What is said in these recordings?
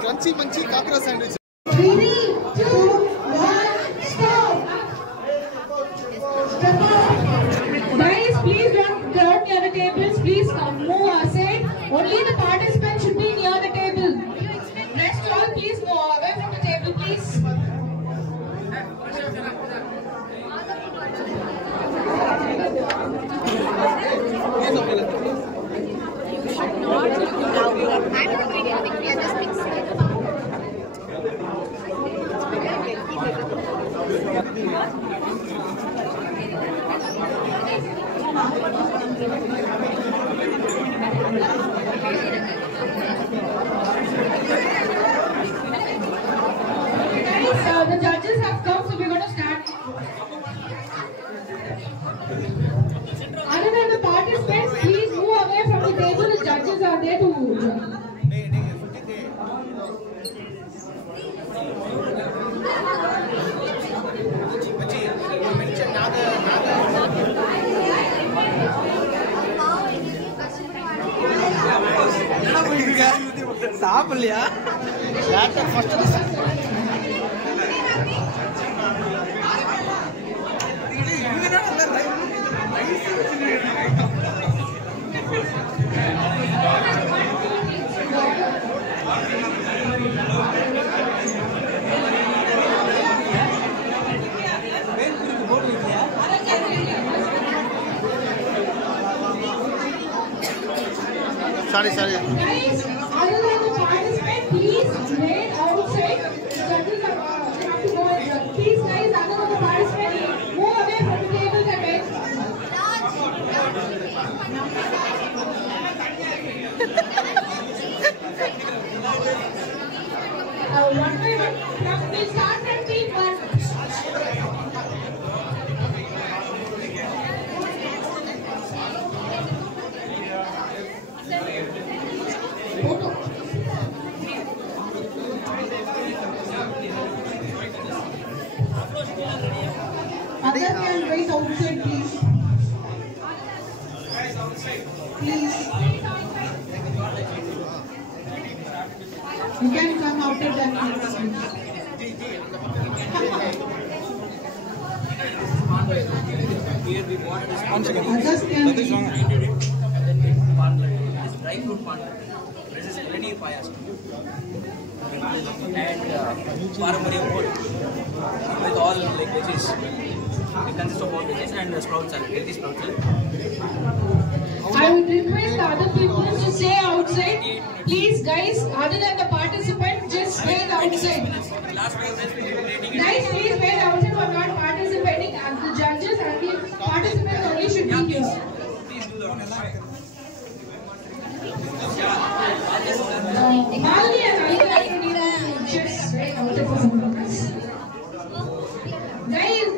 Crunchy munchy kakra sandwich. 3, 2, 1, stop! Guys, please don't crowd near the tables. Please move aside. Only the participants should be near the table. Rest all, please move away from the table, please. The judges have come, so we're going to start. Other than the participants, please move away from the table. The judges are there to judge. சாப்பிடலையா sorry Guys, other than the participant, please wait outside. Judges have to go and judge. Please, guys, other than the participant, move away from the tables and wait. One by one, we'll start from team 1. Other can wait outside, please. Please. You can come after that. Others can wait. Dry fruit panda. This is ready fires. And paramariya board with all like veggies. It consists of all veggies and sprout salad, healthy sprout salad. I would request the other people to stay outside. Please, guys, other than the participants, just wait outside. Guys, please wait outside who are not participating. And the judges and the participants only should be here. Malini and Alika need to just wait outside for some minutes. Guys,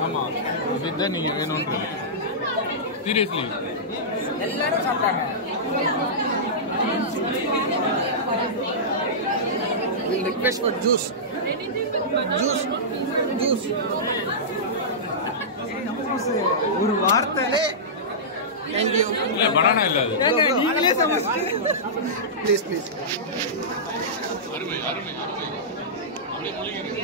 ஆமா வித் நீங்க வேணும்ன்றது சீரியஸ்லி எல்லாரும் சாப்பிட்டாங்க. We'll request for juice. Juice. ஒரு வார்த்தை Thank you. இல்ல பனானா இல்ல அது. நீங்களே சமைச்சு Please. அருமை. அப்படியே முழுகிறீங்க.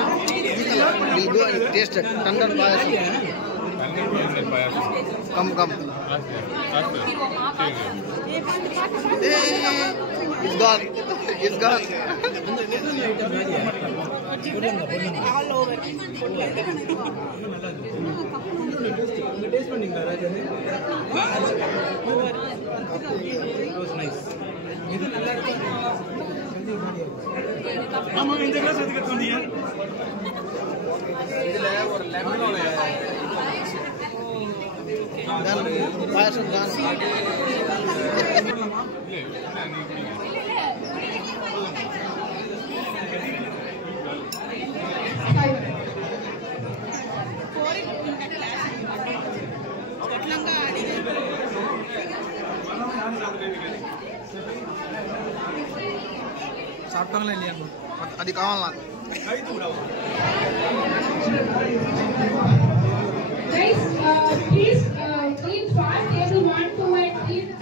We'll go and taste it. Tandar payasam. Come. It's gone. All over. Taste பண்ணீங்களா ராஜன்? இது நல்லா இருக்கு. ஆமா இந்த கிளாஸ் எதுக்கு சொன்னீங்க? இதுல ஒரு லெமனோட Payasam gone. சாப்பிட்டாங்களா இல்லையா? అది కావాలా? Guys, please clean fast. Table 1, 2, and 3.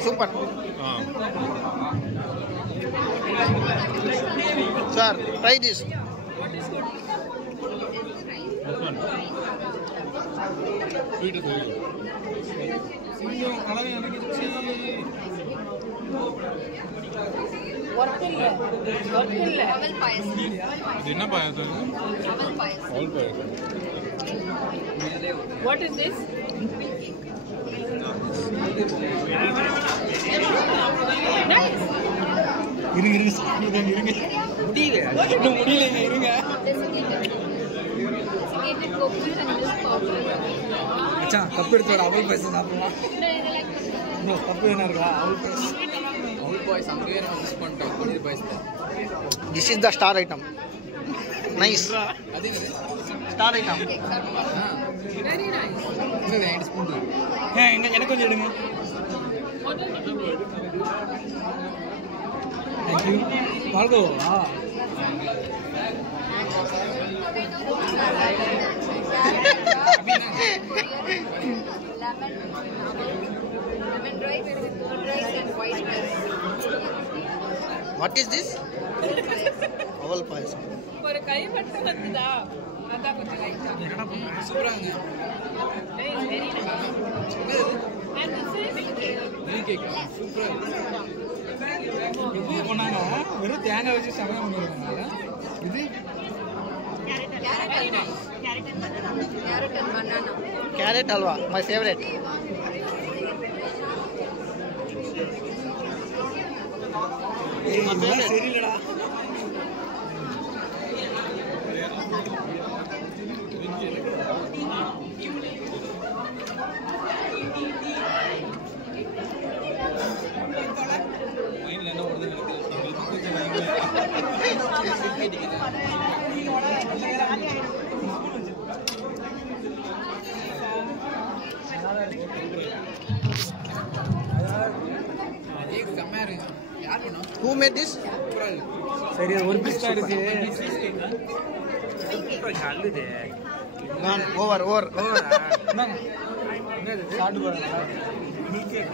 Super. Sir, try this. Sweet is very good. இது என்ன பாயாசம்? அவல் பாயாசம். What is this? இருங்க. கப் எடுத்து வர அவல் பாயசம் சாப்பிடலாம். கப்பு என்ன இருக்கா? அவல் பாயசம் This is the star item. Nice. Star item. Very nice. எனக்கு கொஞ்சம் எடுங்க. Thank you. வாழ்கோ. Lemon rice with curd rice and white rice. What is this? Oval payasam. ஒரு கை மட்டும் வந்துதா அதான் கொஞ்சம் லைட்டா சூப்பராங்க. Very nice and this is milk cake சூப்பரா இது பண்ணாங்க வெறும் தேங்காய் வச்சு சமையல் பண்ணிருக்காங்க. இது very nice Carrot and banana. Carrot halwa, my favorite. சரியில்லடா. Who made this? சரி ஒரு பீஸ் தான் இருக்கு. Gone. Over. என்னங்க? சாப்பிட்டு பாருங்க. Milk cake.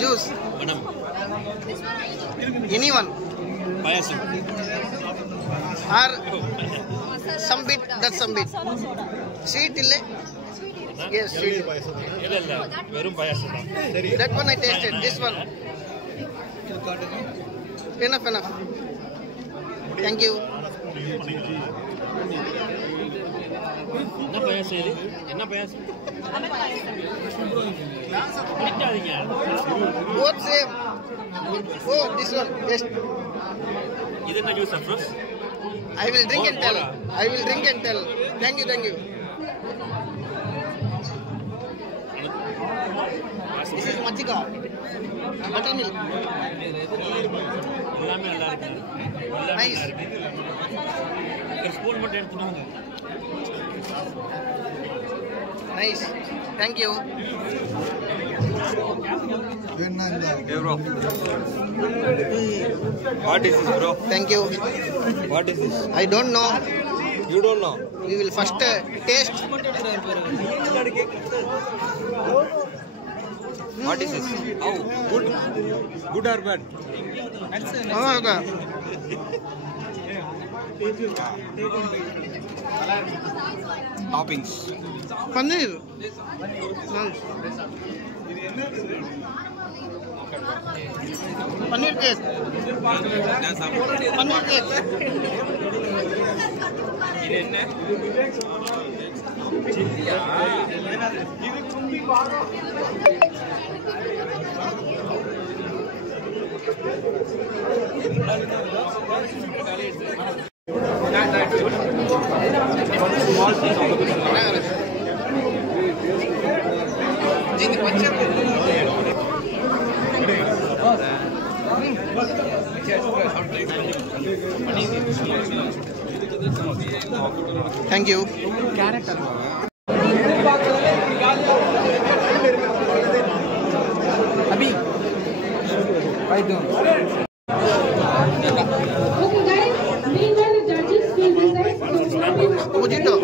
Juice. Anyone? Payasam. Or some bit, that's some bit. Sweet ille? Yes, sweet. இல்ல வெறும் பாயாசம் தான். சரி. That one I tasted. This one. Enough. Thank you. என்ன பாயாசம் இது? என்ன பாயாசம்? குடிக்காதீங்க. Both same. Oh, this one. Yes. இது என்ன ஜூஸ் அப்ரோஸ்? I will drink and tell. Thank you. This is Machika. Buttermilk. எல்லாமே நல்லா இருக்கு. எல்லாமே Nice. நல்லா இருக்கு. ஒரு ஸ்பூன் மட்டும் எடுத்துனாங்க. Nice. Thank you. Hey bro. What is this bro? Thank you. What is this? I don't know. You don't know. We will first taste. What is this? How? Good? Good or bad? Oh, okay. Toppings. Paneer. Nice. Paneer cake. Paneer cake. இது என்ன? Thank you. அபி right Okay guys, meanwhile the judges will decide Mojito.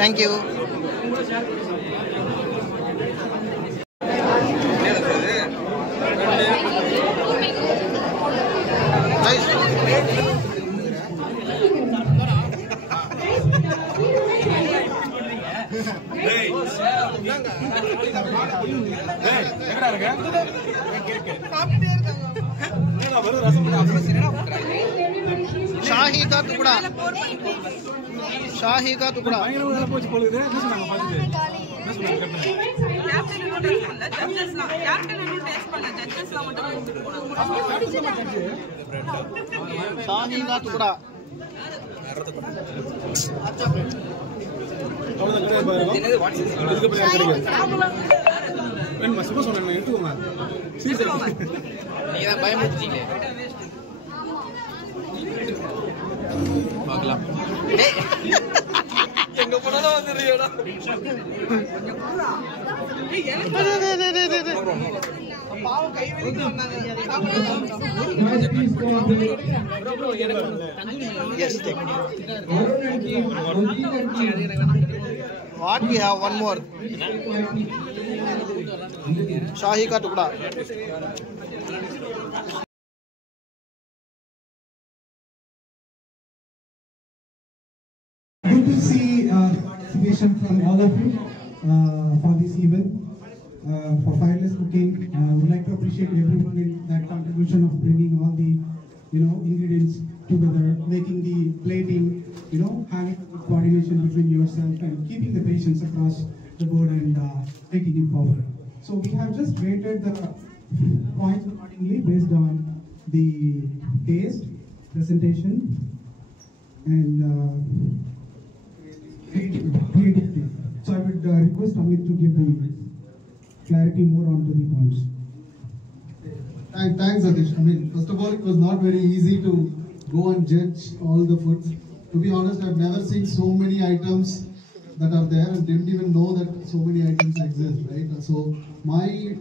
Thank you. Nice. எங்கடா இருக்க? சாப்பிட்டே இருக்காங்க. ரசம் Guys, everybody शाही का टुकड़ा शाही का टुकड़ा शाही का टुकड़ा Yes, take. What we have? One more. शाही का टुकड़ा. Good to see participation from all of you for this event. For Fireless Cooking, I would like to appreciate everyone in that contribution of bringing all the, ingredients together, making the plating, having coordination between yourself and keeping the patience across the board and taking it forward. So we have just rated the points accordingly based on the taste, presentation, and creativity. So I would request Amit to give the clarity more onto the points. Thanks, Atish. I mean, first of all, it was not very easy to go and judge all the foods. To be honest, I've never seen so many items that are there and didn't even know that so many items exist, right? So my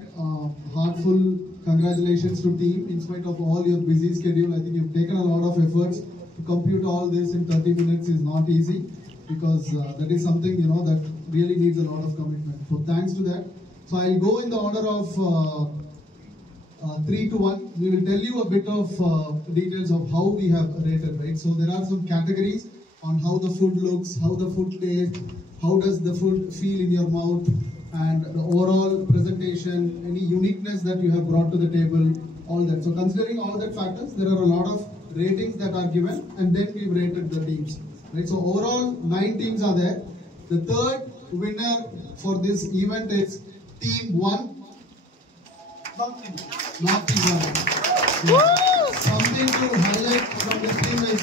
heartful congratulations to team. In spite of all your busy schedule, I think you've taken a lot of efforts to compute all this in 30 minutes is not easy, because that is something, that really needs a lot of commitment. So thanks to that. So I'll go in the order of 3 to 1. We will tell you a bit of details of how we have rated, right? So there are some categories on how the food looks, how the food tastes, how does the food feel in your mouth, and the overall presentation, any uniqueness that you have brought to the table, all that. So considering all that factors, there are a lot of ratings that are given, and then we've rated the teams. Right? So overall, 9 teams are there. The third winner for this event is Team 1. Not Team 1. Something to highlight from this team is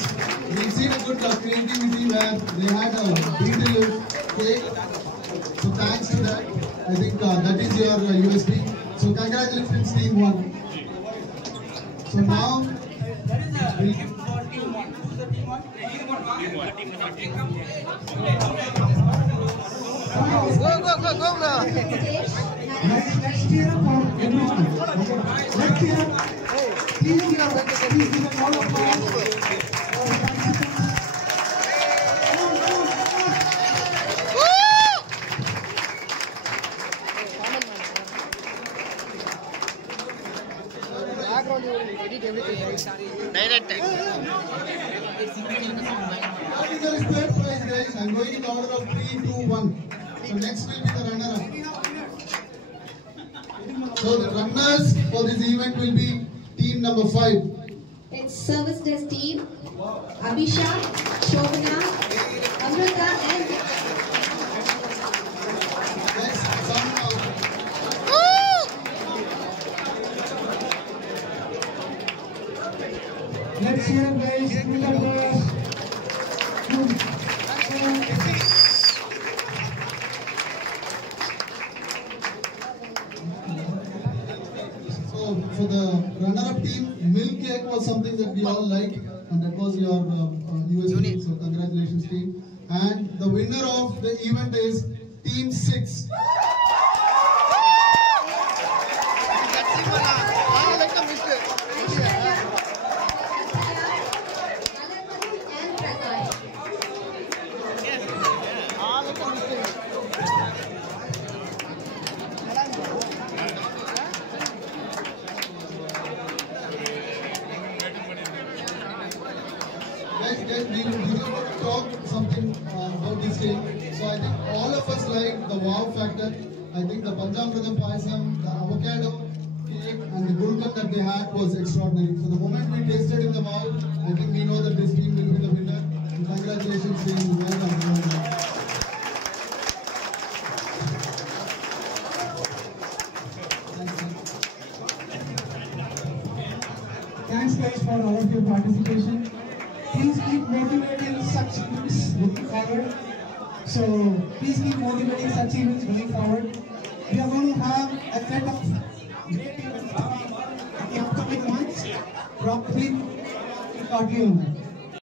we've seen a good creativity where they had a detailed cake. So thanks to that, I think that is your USP. So congratulations, Team 1. So now we'll give for Team 1. Who's the Team 1? Go. Let's hear from everyone. Let's hear. Please give a call of Third prize, guys. I'm going in order of 3, 2, 1. So next will be the runner-up. So the runners for this event will be team number 5. It's service desk team. Abhisha, Shobana, Amrita, and let's hear guys. For the runner-up team, milk cake was something that we all liked, and that was your USP, so congratulations team. And the winner of the event is Team 6. We will talk something about this day. So I think all of us like the wow factor. I think the Panjamridam Payasam, the avocado cake and the gulkand that they had was extraordinary. So the moment we tasted in the mouth, I think we know that this team will be the winner. And congratulations, team. Well done. Well done. Thanks guys for all of your participation. Please keep motivating such events looking forward. So please keep motivating such events going forward. We are going to have a set of great events in the upcoming months. Probably shortly on that.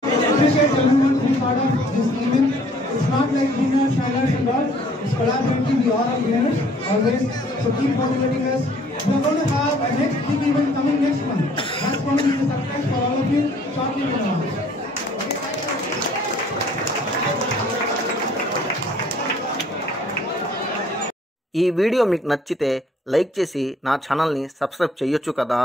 I appreciate everyone to be part of this event. It's not like winners, shiners and all. It's collaborative. We are all winners always. So keep motivating us. We are going to have a next big event coming next month. That's going to be a surprise for all of you. Shortly on that. ఈ వీడియో మీకు నచ్చితే లైక్ చేసి నా ఛానల్ని సబ్స్క్రైబ్ చేయొచ్చు కదా.